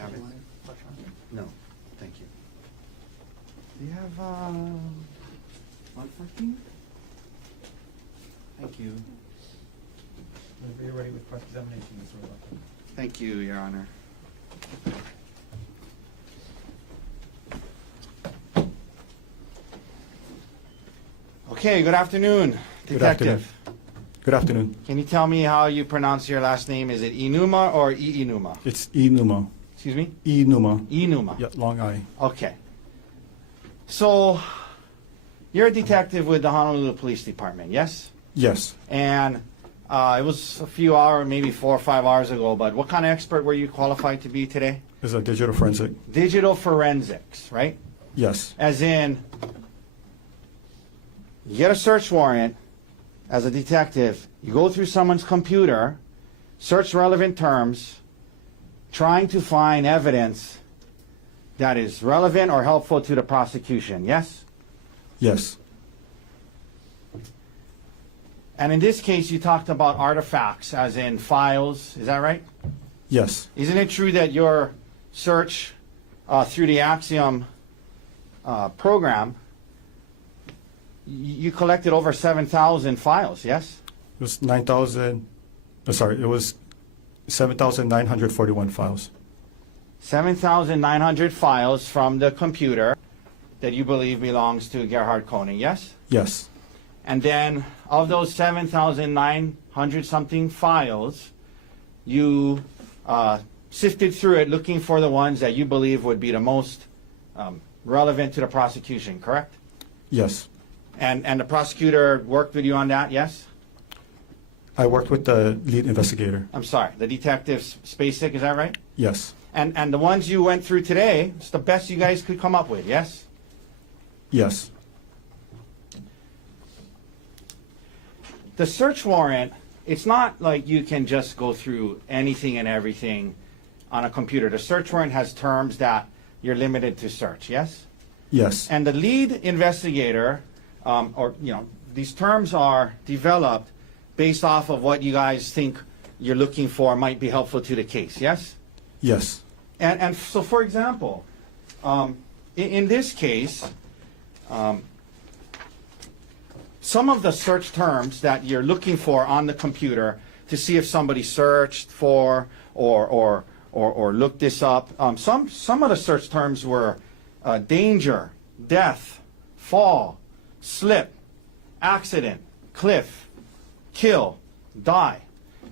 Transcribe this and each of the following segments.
have it? No, thank you. Do you have 114? Thank you. Whenever you're ready with cross-examination, Mr. Otake. Thank you, Your Honor. Okay, good afternoon, Good afternoon. Detective. Good afternoon. Can you tell me how you pronounce your last name? Is it Inuma or Iinuma? It's Inuma. Excuse me? Inuma. Inuma. Yeah, long I. Okay. So, you're a detective with the Honolulu Police Department, yes? Yes. And it was a few hours, maybe 4 or 5 hours ago, but what kind of expert were you qualified to be today? It's a digital forensic. Digital forensics, right? Yes. As in, you get a search warrant as a detective, you go through someone's computer, search relevant terms, trying to find evidence that is relevant or helpful to the prosecution, yes? Yes. And in this case, you talked about artifacts, as in files, is that right? Yes. Isn't it true that your search through the Axiom program, you collected over 7,000 files, yes? It was 9,000. Sorry, it was 7,941 files. 7,900 files from the computer that you believe belongs to Gerhardt Konig, yes? Yes. And then of those 7,900 something files, you sifted through it looking for the ones that you believe would be the most relevant to the prosecution, correct? Yes. And the prosecutor worked with you on that, yes? I worked with the lead investigator. I'm sorry, the detective Spacek, is that right? Yes. And the ones you went through today, it's the best you guys could come up with, yes? Yes. The search warrant, it's not like you can just go through anything and everything on a computer. The search warrant has terms that you're limited to search, yes? Yes. And the lead investigator, these terms are developed based off of what you guys think you're looking for might be helpful to the case, yes? Yes. And so, for example, in this case, some of the search terms that you're looking for on the computer to see if somebody searched for or looked this up, some of the search terms were danger, death, fall, slip, accident, cliff, kill, die.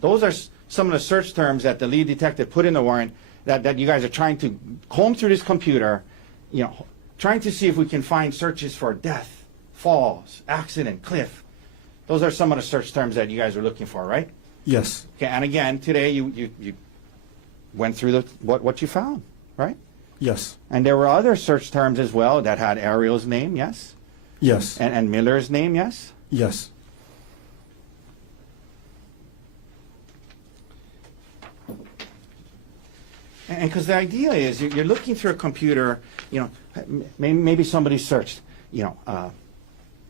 Those are some of the search terms that the lead detective put in the warrant that you guys are trying to comb through this computer, trying to see if we can find searches for death, falls, accident, cliff. Those are some of the search terms that you guys are looking for, right? Yes. Okay, and again, today you went through what you found, right? Yes. And there were other search terms as well that had Arielle's name, yes? Yes. And Miller's name, yes? Yes. And because the idea is you're looking through a computer, maybe somebody searched,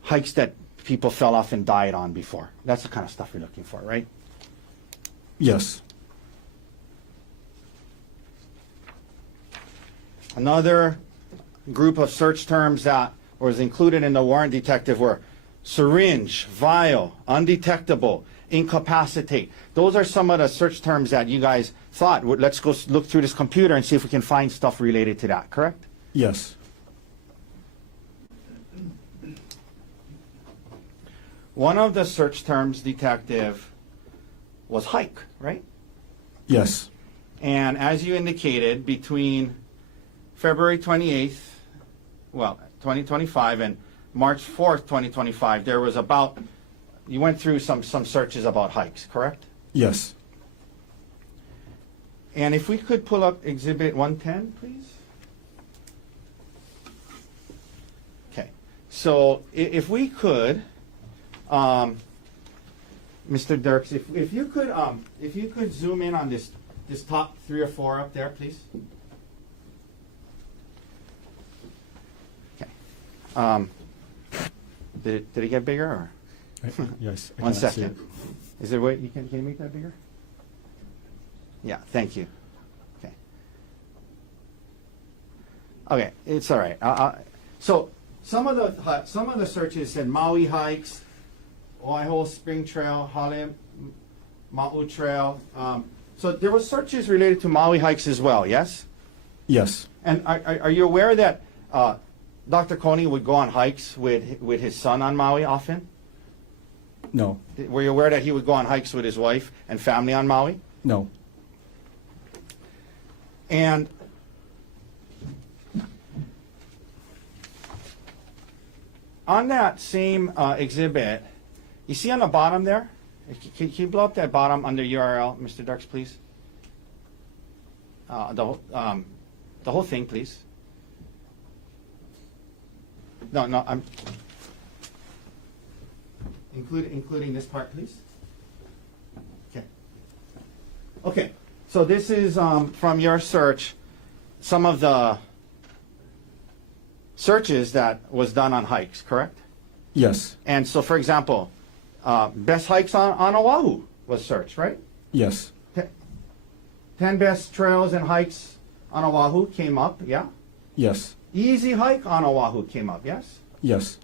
hikes that people fell off and died on before. That's the kind of stuff you're looking for, right? Yes. Another group of search terms that was included in the warrant, detective, were syringe, vial, undetectable, incapacitate. Those are some of the search terms that you guys thought, let's go look through this computer and see if we can find stuff related to that, correct? Yes. One of the search terms, detective, was hike, right? Yes. And as you indicated, between February 28th, 2025, and March 4th, 2025, there was you went through some searches about hikes, correct? Yes. And if we could pull up Exhibit 110, please. Okay. So if we could, Mr. Dirks, if you could zoom in on this top 3 or 4 up there, please. Okay. Did it get bigger or? Yes. I One cannot see second. it. Is there a way can you make that bigger? Yeah, thank you. Okay. Okay, it's all right. So some of the searches said Maui hikes, Waiho Spring Trail, Hale Maui Trail. So there were searches related to Maui hikes as well. Yes. Yes. And are you aware that Dr. Konig would go on hikes with his son on Maui often? No. Were you aware that he would go on hikes with his wife and family on Maui? No. And on that same exhibit, you see on the bottom there? Can you blow up that bottom under URL, Mr. Dirks, please? The whole thing, please. No, I'm including this part, please. Okay. Okay. So this is from your search, some of the searches that was done on hikes, correct? Yes. And so, for example, best hikes on Oahu was searched, right? Yes. 10 best trails and hikes on Oahu came up, yeah? Yes. Easy hike on Oahu came up, yes? Yes.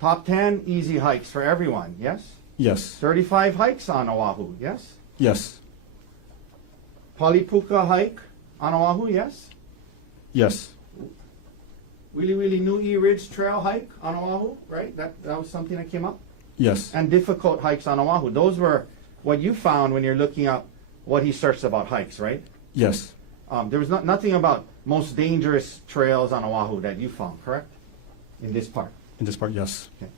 Top 10 easy hikes for everyone, yes? Yes. 35 hikes on Oahu, yes? Yes. Palipuka hike on Oahu, yes? Yes. Wili Wili Nui Ridge Trail hike on Oahu, right? That was something that came up? Yes. And difficult hikes on Oahu. Those were what you found when you're looking up what he searched about hikes, right? Yes. There was nothing about most dangerous trails on Oahu that you found, correct? In this part. In this part, yes. Okay.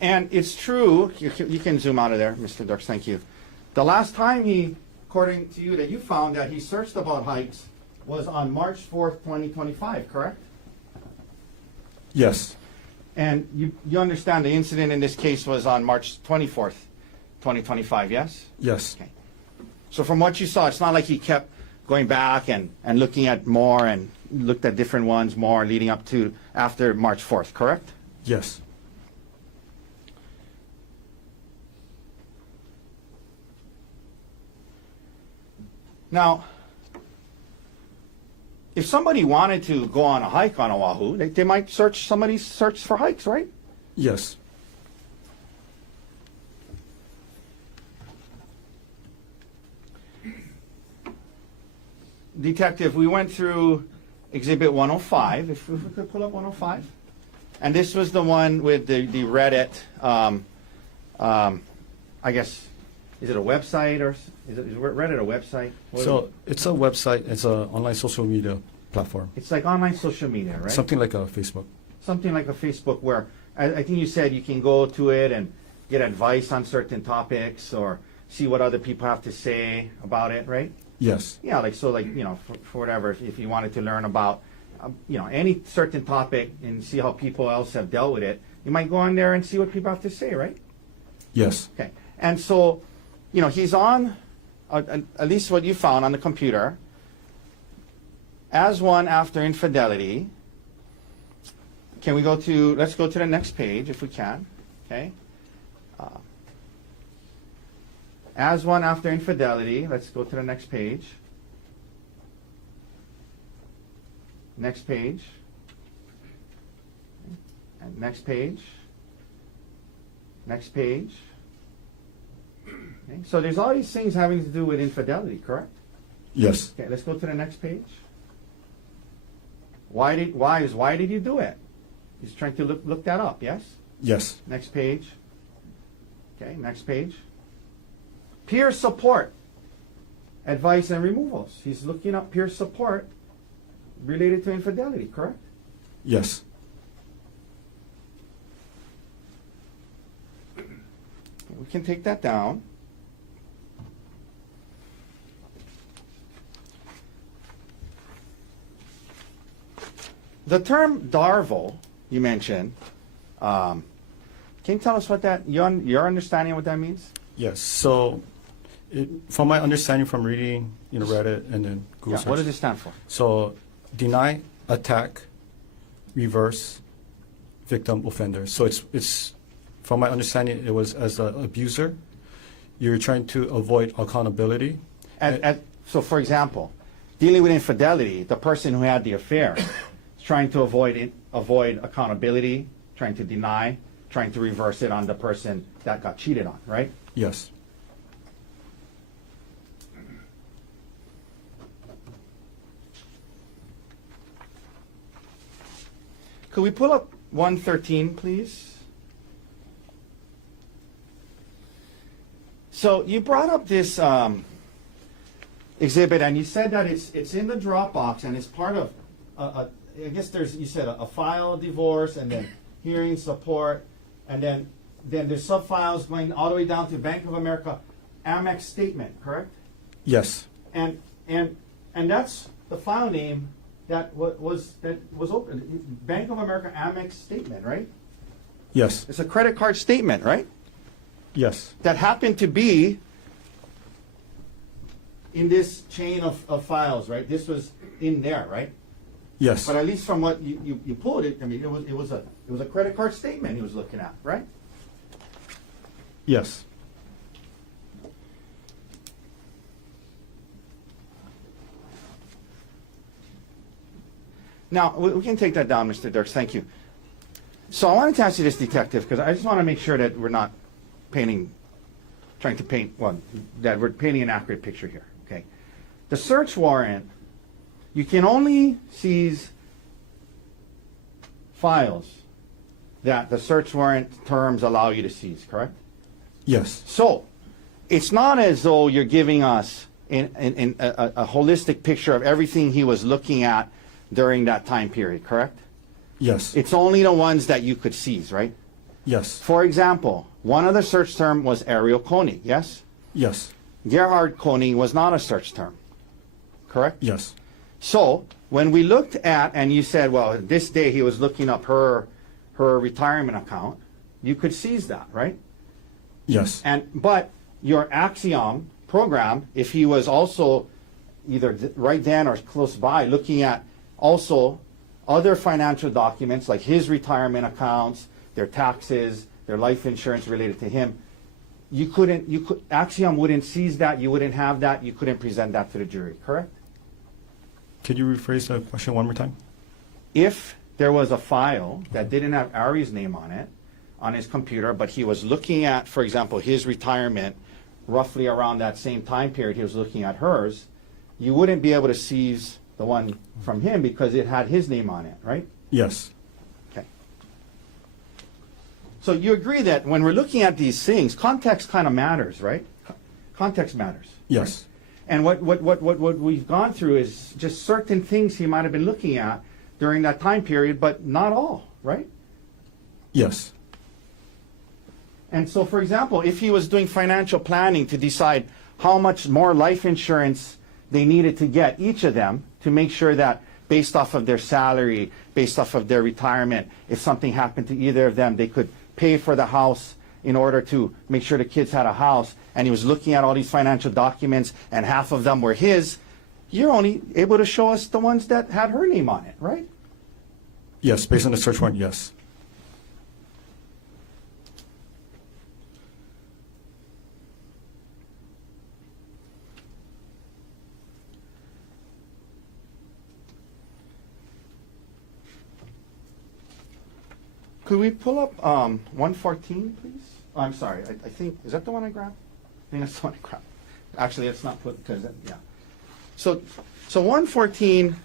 And it's true, you can zoom out of there, Mr. Dirks, thank you. The last time he, according to you, that you found that he searched about hikes was on March 4th, 2025, correct? Yes. And you understand the incident in this case was on March 24th, 2025, yes? Yes. Okay. So from what you saw, it's not like he kept going back and looking at more and looked at different ones more leading up to after March 4th, correct? Yes. Now, if somebody wanted to go on a hike on Oahu, they might search for hikes, right? Yes. Detective, we went through Exhibit 105, if we could pull up 105. And this was the one with the Reddit, I guess, is it a website or is Reddit a website? So it's a website. It's an online social media platform. It's like online social media, right? Something like a Facebook. Something like a Facebook where I think you said you can go to it and get advice on certain topics or see what other people have to say about it, right? Yes. Yeah, for whatever, if you wanted to learn about, any certain topic and see how people else have dealt with it, you might go on there and see what people have to say, right? Yes. Okay. And so, he's on, at least what you found on the computer, as one after infidelity. Can we let's go to the next page if we can, okay? As one after infidelity, let's go to the next page. Next page. And next page. Next page. Okay. So there's all these things having to do with infidelity, correct? Yes. Okay, let's go to the next page. Why did you do it? He's trying to look that up, yes? Yes. Next page. Okay, next page. Peer support, advice and removals. He's looking up peer support related to infidelity, correct? Yes. We can take that down. The term Darvel, you mentioned, can you tell us what your understanding of what that means? Yes. So, from my understanding from reading, Reddit and then Google Yeah, what does search. it stand for? So, deny, attack, reverse, victim, offender. So it's from my understanding, it was as an abuser, You're trying to avoid accountability. So, for example, dealing with infidelity, the person who had the affair is trying to avoid accountability, trying to deny, trying to reverse it on the person that got cheated on, right? Yes. Could we pull up 113, please? So you brought up this exhibit, and you said that it's in the Dropbox, and it's part of, I guess you said a file divorce, and then hearing support, and then there's sub-files going all the way down to Bank of America Amex statement, correct? Yes. And that's the file name that was open. Bank of America Amex statement, right? Yes. It's a credit card statement, right? Yes. That happened to be in this chain of files, right? This was in there, right? Yes. But at least from what you pulled it, I mean, it was a credit card statement he was looking at, right? Yes. Now, we can take that down, Mr. Dirks. Thank you. So I wanted to ask you this, Detective, because I just want to make sure that we're not trying to paint, that we're painting an accurate picture here, okay? The search warrant, you can only seize files that the search warrant terms allow you to seize, correct? Yes. So, it's not as though you're giving us a holistic picture of everything he was looking at during that time period, correct? Yes. It's only the ones that you could seize, right? Yes. For example, one of the search term was Arielle Konig, yes? Yes. Gerhardt Konig was not a search term, correct? Yes. So, when we looked at, and you said, well, this day he was looking up her retirement account, you could seize that, right? Yes. But your Axiom program, if he was also either right then or close by looking at also other financial documents like his retirement accounts, their taxes, their life insurance related to him, Axiom wouldn't seize that, you wouldn't have that, you couldn't present that to the jury, correct? Could you rephrase the question one more time? If there was a file that didn't have Ari's name on it, on his computer, but he was looking at, for example, his retirement roughly around that same time period he was looking at hers, you wouldn't be able to seize the one from him because it had his name on it, right? Yes. Okay. So you agree that when we're looking at these things, context kind of matters, right? Context matters. Yes. And what we've gone through is just certain things he might have been looking at during that time period, but not all, right? Yes. And so, for example, if he was doing financial planning to decide how much more life insurance they needed to get, each of them, to make sure that based off of their salary, based off of their retirement, if something happened to either of them, they could pay for the house in order to make sure the kids had a house, and he was looking at all these financial documents, and half of them were his, you're only able to show us the ones that had her name on it, right? Yes, based on the search warrant, yes. Could we pull up 114, please? Oh, I'm sorry. I think, is that the one I grabbed? I think that's the one I grabbed. Actually, it's not put, because, yeah. So 114,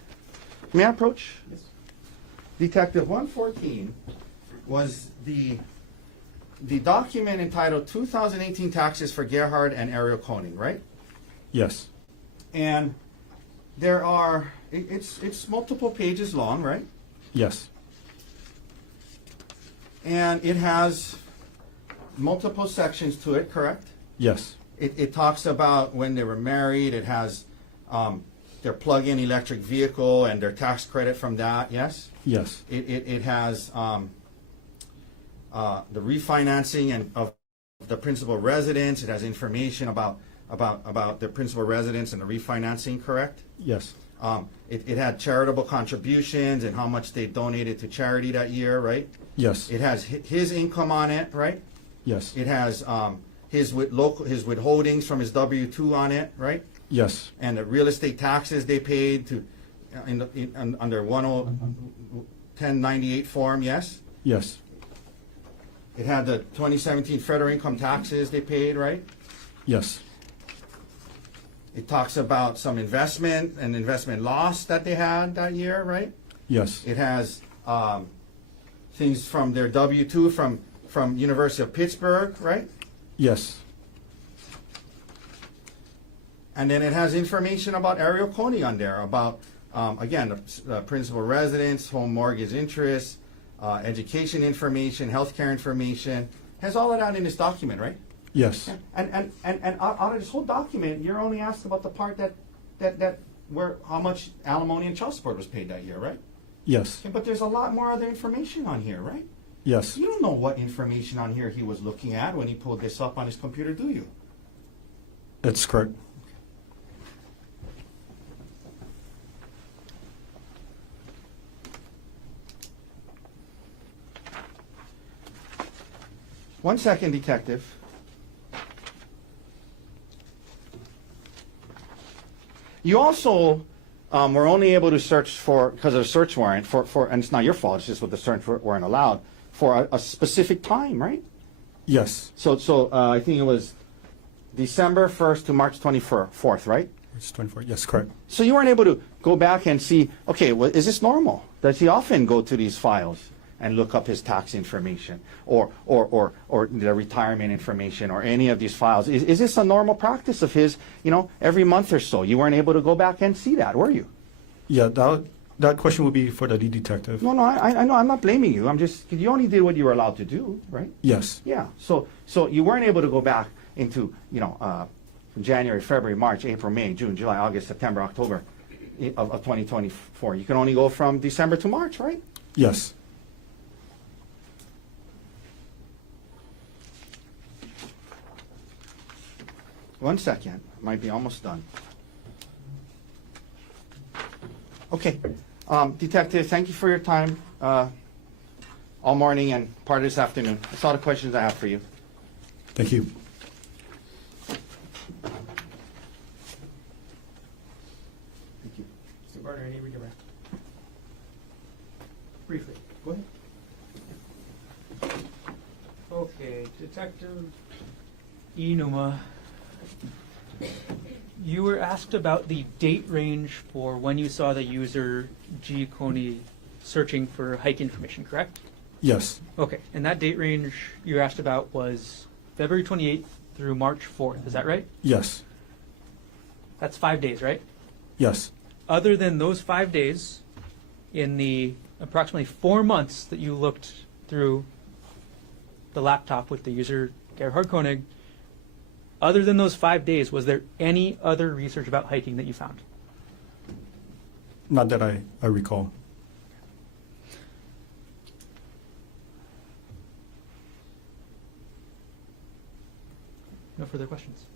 may I approach? Yes. Detective, 114 was the document entitled 2018 Taxes for Gerhardt and Arielle Konig, right? Yes. And there are, it's multiple pages long, right? Yes. And it has multiple sections to it, correct? Yes. It talks about when they were married. It has their plug-in electric vehicle and their tax credit from that, yes? Yes. It has the refinancing and of the principal residence. It has information about the principal residence and the refinancing, correct? Yes. It had charitable contributions and how much they donated to charity that year, right? Yes. It has his income on it, right? Yes. It has his withholdings from his W-2 on it, right? Yes. And the real estate taxes they paid to, under 1098 form, yes? Yes. It had the 2017 federal income taxes they paid, right? Yes. It talks about some investment and investment loss that they had that year, right? Yes. It has things from their W-2 from University of Pittsburgh, right? Yes. And then it has information about Arielle Konig on there, about, again, the principal residence, home mortgage interest, education information, healthcare information. Has all of that in this document, right? Yes. And out of this whole document, you're only asked about the part that where how much alimony and child support was paid that year, right? Yes. Okay, but there's a lot more other information on here, right? Yes. You don't know what information on here he was looking at when he pulled this up on his computer, do you? That's correct. One second, detective. You also were only able to search for, because of the search warrant, and it's not your fault, it's just what the search warrant allowed, for a specific time, right? Yes. So I think it was December 1st to March 24th, right? It's 24. Yes, correct. So you weren't able to go back and see, okay, well, is this normal? Does he often go to these files and look up his tax information or the retirement information or any of these files? Is this a normal practice of his, every month or so? You weren't able to go back and see that, were you? Yeah, that question would be for the lead detective. No, I know, I'm not blaming you. I'm just, you only did what you were allowed to do, right? Yes. Yeah, so you weren't able to go back into, January, February, March, April, May, June, July, August, September, October of 2024. You can only go from December to March, right? Yes. One second, might be almost done. Okay, detective, thank you for your time all morning and part of this afternoon. That's all the questions I have for you. Thank you. Thank you. Mr. Barner, any redirect? Briefly. Go ahead. Okay, Detective Inuma, you were asked about the date range for when you saw the user G. Konig searching for hike information, correct? Yes. Okay, and that date range you asked about was February 28th through March 4th, is that right? Yes. That's 5 days, right? Yes. Other than those 5 days, in the approximately 4 months that you looked through the laptop with the user Gerhardt Konig, other than those 5 days, was there any other research about hiking that you found? Not that I recall. No further questions.